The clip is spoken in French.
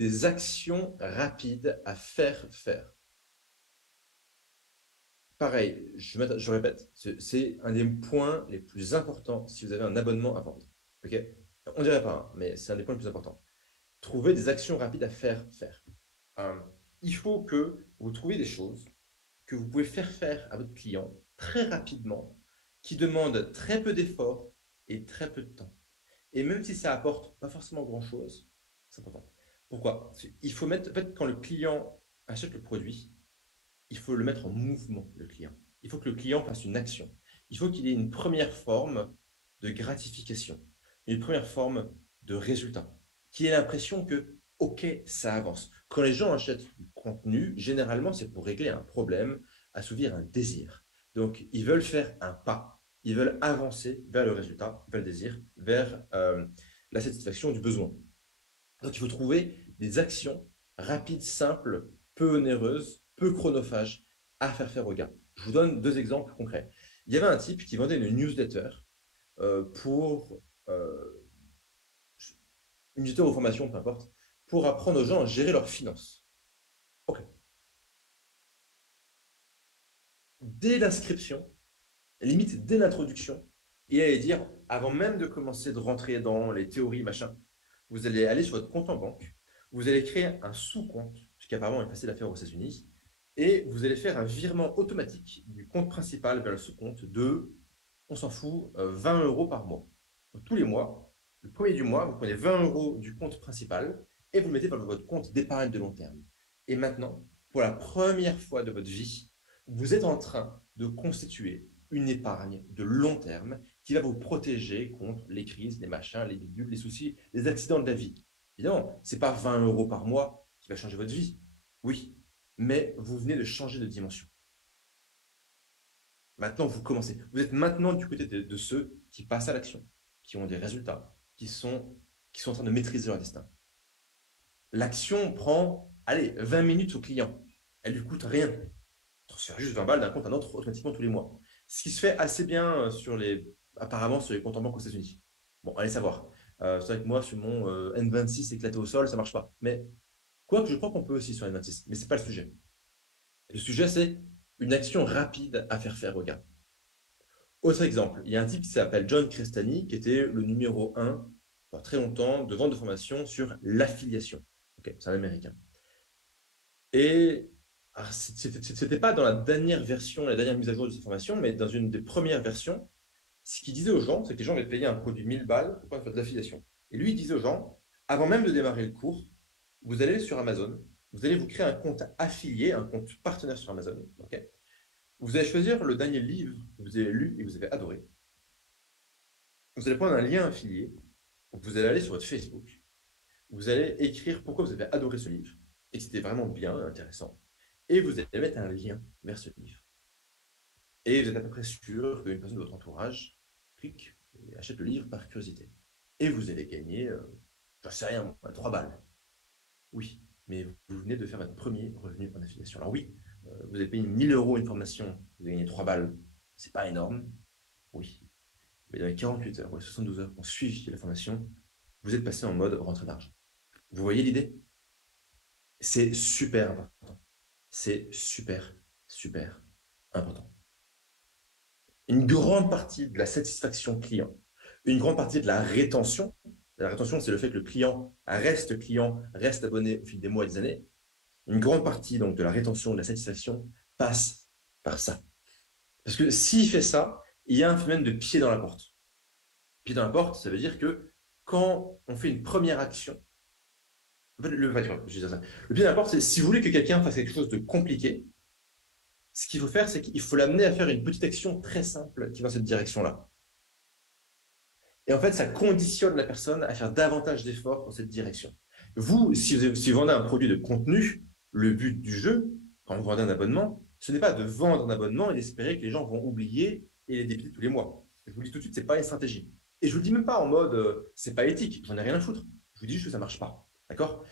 des actions rapides à faire faire. Pareil, je répète, c'est un des points les plus importants si vous avez un abonnement à vendre. Ok? On dirait pas, hein, mais c'est un des points les plus importants. Trouver des actions rapides à faire faire. Euh, il faut que vous trouviez des choses que vous pouvez faire faire à votre client très rapidement, qui demandent très peu d'efforts et très peu de temps. Et même si ça apporte pas forcément grand-chose, c'est important. Pourquoi? Il faut mettre, en fait, quand le client achète le produit, il faut le mettre en mouvement, le client. Il faut que le client fasse une action. Il faut qu'il ait une première forme de gratification, une première forme de résultat, qu'il ait l'impression que, OK, ça avance. Quand les gens achètent du contenu, généralement, c'est pour régler un problème, assouvir un désir. Donc, ils veulent faire un pas. Ils veulent avancer vers le résultat, vers le désir, vers la satisfaction du besoin. Donc, il faut trouver des actions rapides, simples, peu onéreuses, peu chronophages à faire faire aux gars. Je vous donne deux exemples concrets. Il y avait un type qui vendait une newsletter pour une newsletter ou formation, peu importe, pour apprendre aux gens à gérer leurs finances. Ok. Dès l'inscription, limite dès l'introduction, il allait dire, avant même de commencer de rentrer dans les théories, machin, vous allez aller sur votre compte en banque, vous allez créer un sous-compte, ce qui apparemment est facile à faire aux États-Unis, et vous allez faire un virement automatique du compte principal vers le sous-compte de, on s'en fout, 20 euros par mois. Donc, tous les mois, le premier du mois, vous prenez 20 euros du compte principal et vous le mettez dans votre compte d'épargne de long terme. Et maintenant, pour la première fois de votre vie, vous êtes en train de constituer une épargne de long terme qui va vous protéger contre les crises, les machins, les bidules, les soucis, les accidents de la vie. Évidemment, ce n'est pas 20 euros par mois qui va changer votre vie. Oui, mais vous venez de changer de dimension. Maintenant, vous commencez. Vous êtes maintenant du côté de ceux qui passent à l'action, qui ont des résultats, qui sont en train de maîtriser leur destin. L'action prend, allez, 20 minutes au client. Elle lui coûte rien. Transfère juste 20 balles d'un compte à un autre automatiquement tous les mois. Ce qui se fait assez bien apparemment sur les comptes en banque aux États-Unis. Bon, allez savoir. C'est vrai que moi, sur mon N26 éclaté au sol, ça marche pas. Mais quoique, je crois qu'on peut aussi sur N26. Mais c'est pas le sujet. Le sujet, c'est une action rapide à faire faire au gars. Autre exemple, il y a un type qui s'appelle John Crestani, qui était le numéro un pendant très longtemps de vente de formation sur l'affiliation. Ok, c'est un Américain. Et c'était pas dans la dernière version, la dernière mise à jour de cette formation, mais dans une des premières versions, ce qu'il disait aux gens, c'est que les gens allaient payer un produit 1000 balles pour faire de l'affiliation. Et lui, il disait aux gens, avant même de démarrer le cours, vous allez sur Amazon, vous allez vous créer un compte affilié, un compte partenaire sur Amazon. Ok. Vous allez choisir le dernier livre que vous avez lu et que vous avez adoré. Vous allez prendre un lien affilié, vous allez aller sur votre Facebook, vous allez écrire pourquoi vous avez adoré ce livre et que c'était vraiment bien, intéressant, et vous allez mettre un lien vers ce livre. Et vous êtes à peu près sûr qu'une personne de votre entourage clique et achète le livre par curiosité. Et vous allez gagner, j'en sais rien, 3 balles. Oui, mais vous venez de faire votre premier revenu en affiliation. Alors oui, vous avez payé 1000 euros une formation, vous avez gagné 3 balles, c'est pas énorme. Oui, mais dans les 48 heures ou les 72 heures qu'on suivi la formation, vous êtes passé en mode rentrée d'argent. Vous voyez l'idée? C'est super important. C'est super, super important. Une grande partie de la satisfaction client, une grande partie de la rétention, c'est le fait que le client, reste abonné au fil des mois et des années. Une grande partie donc de la rétention, de la satisfaction passe par ça. Parce que s'il fait ça, il y a un phénomène de pied dans la porte. Pied dans la porte, ça veut dire que quand on fait une première action, en fait, le pied dans la porte, c'est si vous voulez que quelqu'un fasse quelque chose de compliqué, ce qu'il faut faire, c'est qu'il faut l'amener à faire une petite action très simple qui va dans cette direction-là. Et en fait, ça conditionne la personne à faire davantage d'efforts dans cette direction. Vous, si vous vendez un produit de contenu, le but du jeu, quand vous vendez un abonnement, ce n'est pas de vendre un abonnement et d'espérer que les gens vont oublier et les débiter tous les mois. Je vous le dis tout de suite, c'est pas une stratégie. Et je vous le dis même pas en mode c'est pas éthique, j'en ai rien à foutre. Je vous dis juste que ça marche pas. D'accord?